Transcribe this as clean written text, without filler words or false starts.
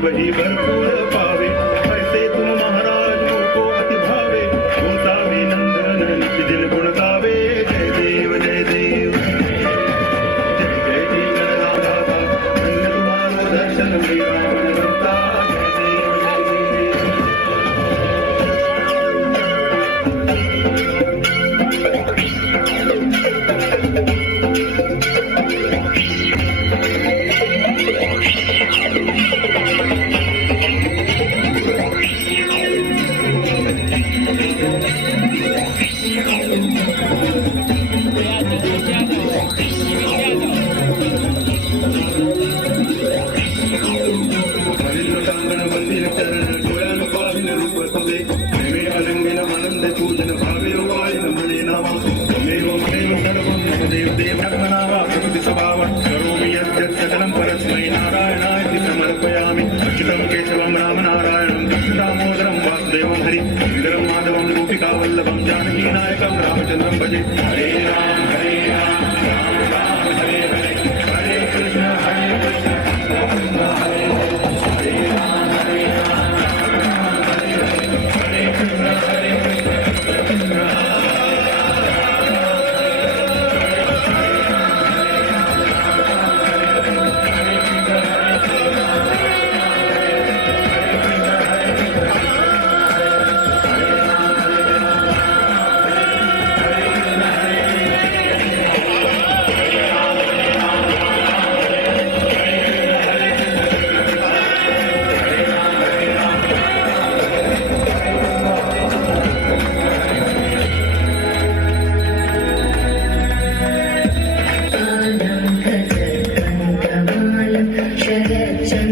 सब ही भरपूर पावे ऐसे तुम महाराज को अति भावे गोसावी नंदन नित्य दिल गुण गावे जय देव जय देव जय जय जी गणनाथा धन्य तुम्हारो दर्शन में रावण रमता जय देव जय पूजन भावे वायन मणे नामा त्वमेव ममेव सर्वं मम देव देवात्मनावा प्रकृति स्वभावं करोमि यद्यत् सकलं परस्मै नारायणाय समर्पयामि अच्युतं केशवं राम नारायणं दामोदरं वासुदेवं हरि इंद्रं माधवं गोपिकावल्लभं जानकी नायकं रामचन्द्रं भजे हरे राम